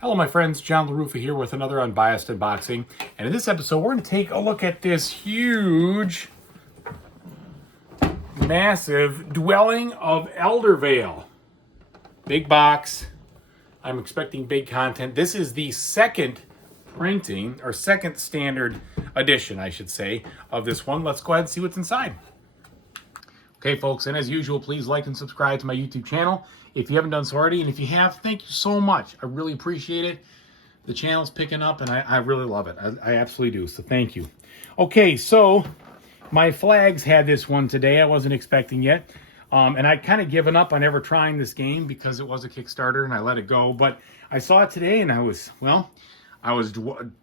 Hello my friends, John LaRuffa here with another Unbiased unboxing. And in this episode, we're going to take a look at this huge, massive dwelling of Eldervale. Big box. I'm expecting big content. This is the second printing, or second standard edition, I should say, of this one. Let's go ahead and see what's inside. Okay, folks, and as usual, please like and subscribe to my YouTube channel if you haven't done so already. And if you have, thank you so much. I really appreciate it. The channel's picking up, and I really love it. I absolutely do, so thank you. Okay, so my flags had this one today. I wasn't expecting yet. And I'd kind of given up on ever trying this game because it was a Kickstarter, and I let it go. But I saw it today, and I was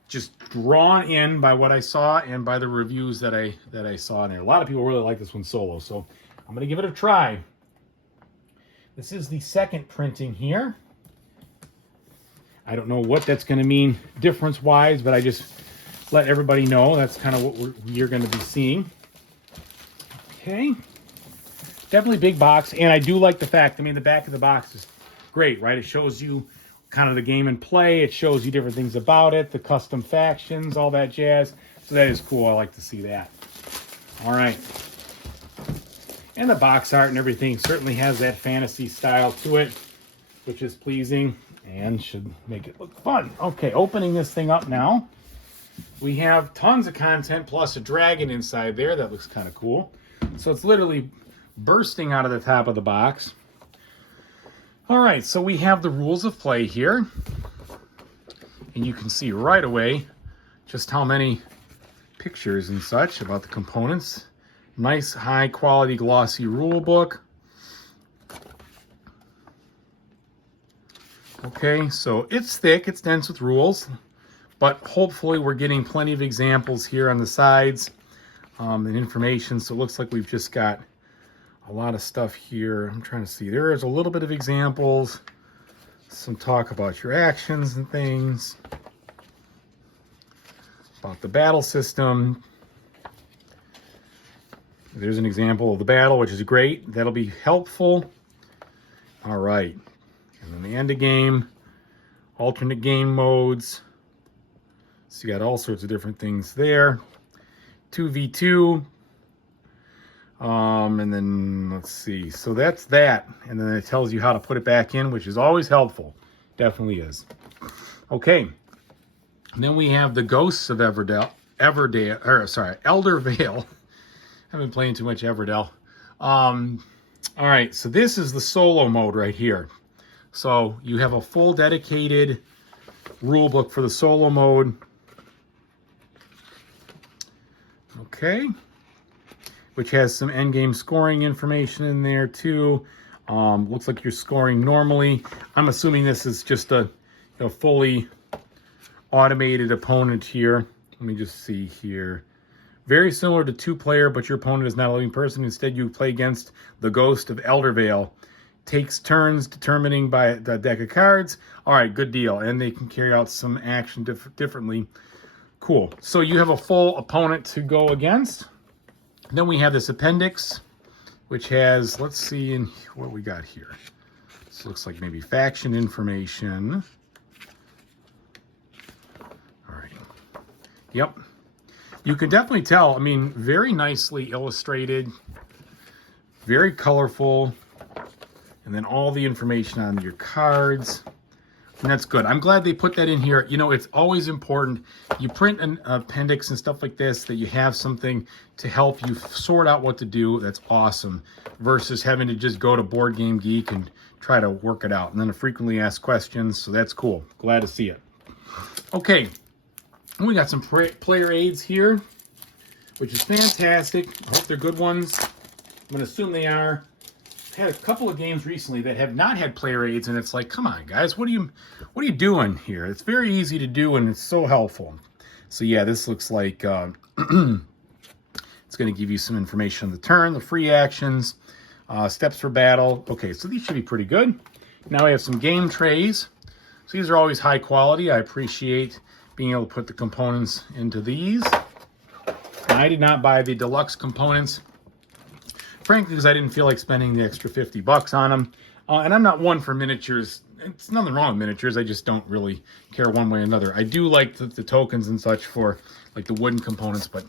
just drawn in by what I saw and by the reviews that I saw in there. A lot of people really like this one solo, so I'm going to give it a try. This is the second printing here. I don't know what that's going to mean difference-wise, but I just let everybody know that's kind of what you're going to be seeing. Okay. Definitely big box, and I do like the fact, I mean, the back of the box is great, right? It shows you kind of the game and play. It shows you different things about it, the custom factions, all that jazz. So that is cool. I like to see that. All right. And the box art and everything certainly has that fantasy style to it, which is pleasing and should make it look fun. Okay, opening this thing up now. We have tons of content plus a dragon inside there. That looks kind of cool. So it's literally bursting out of the top of the box. All right, so we have the rules of play here. And you can see right away just how many pictures and such about the components. Nice, high-quality, glossy rule book. Okay, so it's thick, it's dense with rules, but hopefully we're getting plenty of examples here on the sides and information. So it looks like we've just got a lot of stuff here. I'm trying to see. There is a little bit of examples, some talk about your actions and things, about the battle system. There's an example of the battle, which is great. That'll be helpful. All right. And then the end of game, alternate game modes. So you got all sorts of different things there. 2v2. And then let's see. So that's that. And then it tells you how to put it back in, which is always helpful. Definitely is. Okay. And then we have the Ghosts of Eldervale. I've been playing too much Everdell. All right, so this is the solo mode right here. So you have a full dedicated rule book for the solo mode. Okay. Which has some endgame scoring information in there too. Looks like you're scoring normally. I'm assuming this is just a fully automated opponent here. Let me just see here. Very similar to two-player, but your opponent is not a living person. Instead, you play against the Ghost of Eldervale. Takes turns determining by the deck of cards. All right, good deal. And they can carry out some action differently. Cool. So you have a full opponent to go against. Then we have this appendix, which has, let's see what we got here. This looks like maybe faction information. All right. Yep. You can definitely tell, I mean, very nicely illustrated, very colorful, and then all the information on your cards. And that's good. I'm glad they put that in here. You know, it's always important. You print an appendix and stuff like this, that you have something to help you sort out what to do. That's awesome. Versus having to just go to Board Game Geek and try to work it out. And then a frequently asked questions. So that's cool. Glad to see it. Okay. We got some player aids here, which is fantastic. I hope they're good ones. I'm going to assume they are. I've had a couple of games recently that have not had player aids, and it's like, come on, guys, what are you doing here? It's very easy to do, and it's so helpful. So yeah, this looks like it's going to give you some information on the turn, the free actions, steps for battle. Okay, so these should be pretty good. Now we have some game trays. So these are always high quality. I appreciate being able to put the components into these. And I did not buy the deluxe components, frankly, because I didn't feel like spending the extra $50 on them. And I'm not one for miniatures it's nothing wrong with miniatures. I just don't really care one way or another. I do like the tokens and such for like the wooden components, but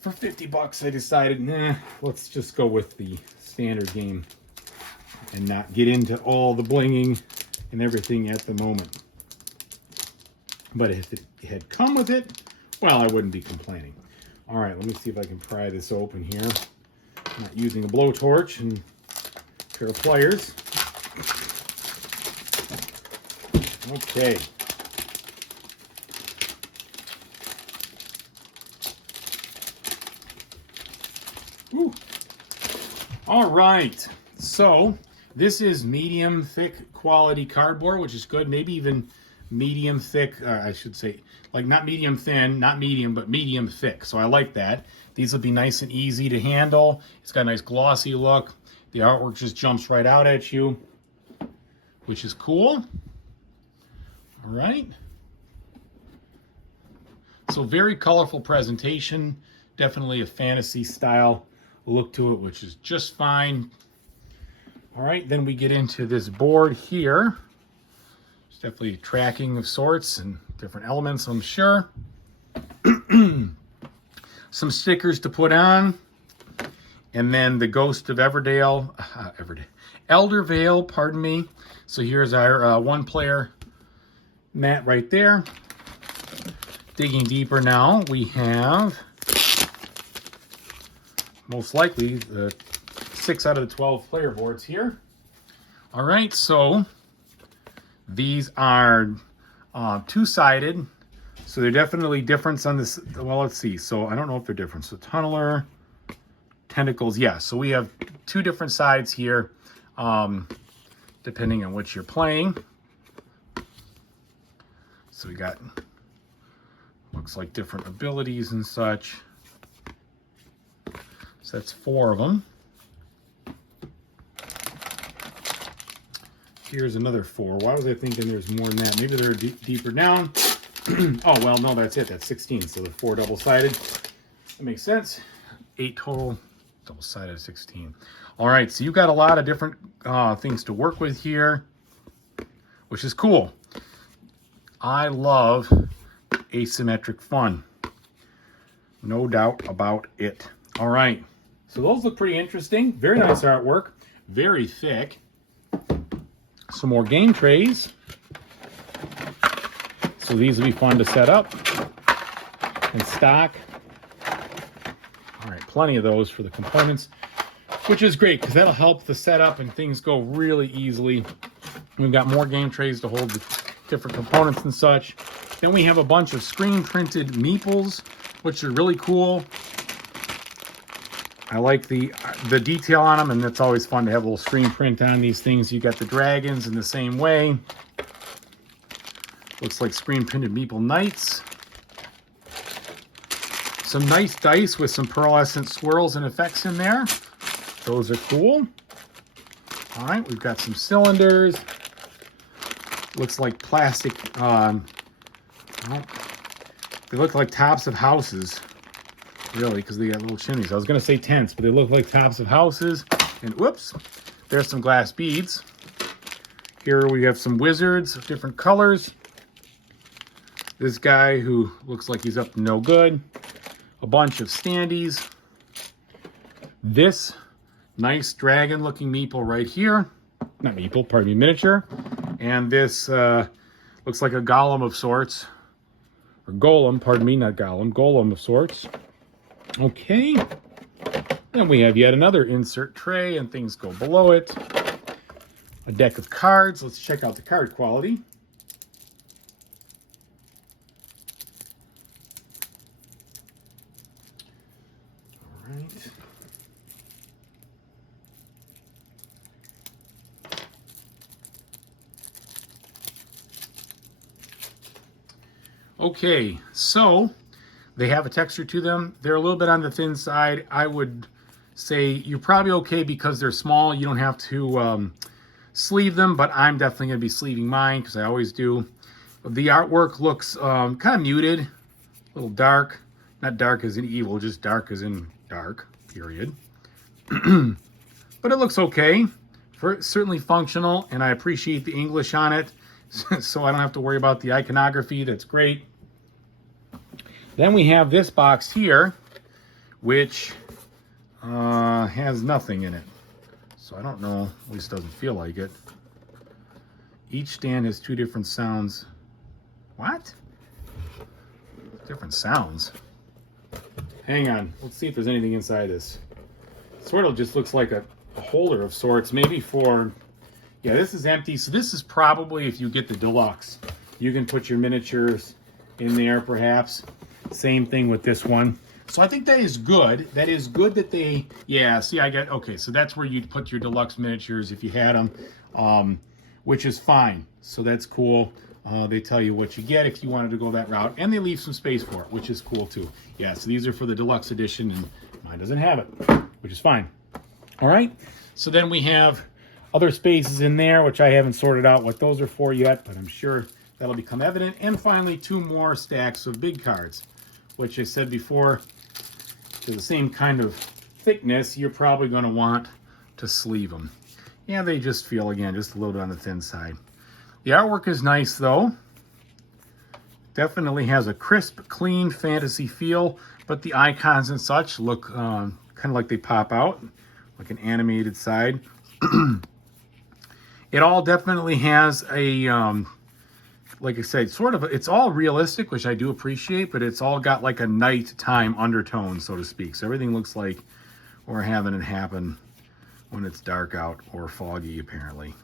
for 50 bucks, I decided, nah, let's just go with the standard game and not get into all the blinging and everything at the moment. But if it had come with it, well, I wouldn't be complaining. All right, let me see if I can pry this open here. I'm not using a blowtorch and a pair of pliers. Okay. Ooh. All right. So this is medium thick quality cardboard, which is good. Maybe even medium thick, I should say, like not medium thin, not medium, but medium thick. So I like that. These will be nice and easy to handle. It's got a nice glossy look. The artwork just jumps right out at you, which is cool. All right. So very colorful presentation. Definitely a fantasy style look to it, which is just fine. All right, then we get into this board here. It's definitely tracking of sorts and different elements, I'm sure. Some stickers to put on. And then the Ghost of Eldervale, pardon me. So here's our one-player mat right there. Digging deeper now, we have most likely the 6 out of the 12 player boards here. All right, so these are two-sided, so they're definitely different on this. Well, let's see. So I don't know if they're different. So tunneler, tentacles, yeah. So we have two different sides here, depending on what you're playing. So we got, looks like different abilities and such. So that's 4 of them. Here's another 4. Why was I thinking there's more than that? Maybe they're deeper down. Oh, well, no, that's it. That's 16. So the 4 double-sided. That makes sense. 8 total. Double-sided 16. All right, so you've got a lot of different things to work with here, which is cool. I love asymmetric fun. No doubt about it. All right, so those look pretty interesting. Very nice artwork. Very thick. Some more game trays. So these will be fun to set up and stock. All right, plenty of those for the components, which is great because that'll help the setup and things go really easily. We've got more game trays to hold the different components and such. Then we have a bunch of screen printed meeples, which are really cool. I like the detail on them, and it's always fun to have a little screen print on these things. You got the dragons in the same way. Looks like screen printed meeple knights. Some nice dice with some pearlescent swirls and effects in there. Those are cool. All right, we've got some cylinders. Looks like plastic. They look like tops of houses. Really, because they got little chimneys. I was going to say tents, but they look like tops of houses. And whoops, there's some glass beads. Here we have some wizards of different colors. This guy who looks like he's up to no good. A bunch of standees. This nice dragon-looking meeple right here. Not meeple, pardon me, miniature. And this looks like a golem of sorts. Or golem, pardon me, not golem. Golem of sorts. Okay, then we have yet another insert tray and things go below it. A deck of cards. Let's check out the card quality. All right. Okay, so they have a texture to them. They're a little bit on the thin side. I would say you're probably okay because they're small. You don't have to sleeve them, but I'm definitely going to be sleeving mine because I always do. The artwork looks kind of muted, a little dark. Not dark as in evil, just dark as in dark, period. But it looks okay certainly functional, and I appreciate the English on it, so I don't have to worry about the iconography. That's great. Then we have this box here, which has nothing in it. So I don't know, at least doesn't feel like it. Each stand has 2 different sounds. What? Different sounds? Hang on, let's see if there's anything inside this. Sort of just looks like a holder of sorts, maybe for, yeah, this is empty. So this is probably, if you get the deluxe, you can put your miniatures in there perhaps. Same thing with this one. So I think that is good. That is good that they, yeah, see, I got, okay, so that's where you'd put your deluxe miniatures if you had them, which is fine. So that's cool. They tell you what you get if you wanted to go that route, and they leave some space for it, which is cool too. Yeah, so these are for the deluxe edition, and mine doesn't have it, which is fine. All right, so then we have other spaces in there, which I haven't sorted out what those are for yet, but I'm sure that'll become evident. And finally, 2 more stacks of big cards, which I said before, to the same kind of thickness, you're probably going to want to sleeve them. Yeah, they just feel, again, just a little bit on the thin side. The artwork is nice, though. Definitely has a crisp, clean fantasy feel, but the icons and such look kind of like they pop out, like an animated side. It all definitely has a, like I said, sort of, it's all realistic, which I do appreciate, but it's all got like a nighttime undertone, so to speak. So everything looks like we're having it happen when it's dark out or foggy, apparently.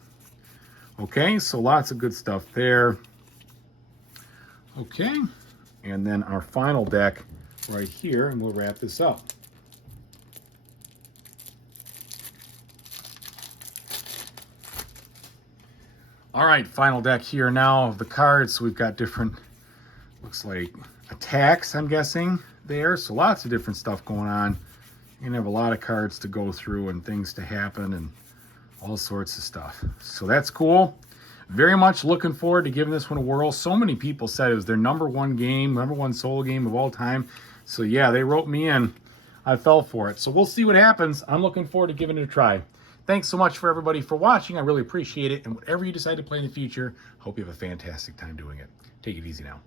Okay, so lots of good stuff there. Okay, and then our final deck right here, and we'll wrap this up. All right, final deck here now of the cards. So we've got different, looks like attacks, I'm guessing, there. So lots of different stuff going on. You're gonna have a lot of cards to go through and things to happen and all sorts of stuff. So that's cool. Very much looking forward to giving this one a whirl. So many people said it was their #1 game, #1 solo game of all time. So yeah, they wrote me in. I fell for it. So we'll see what happens. I'm looking forward to giving it a try. Thanks so much for everybody for watching. I really appreciate it. And whatever you decide to play in the future, hope you have a fantastic time doing it. Take it easy now.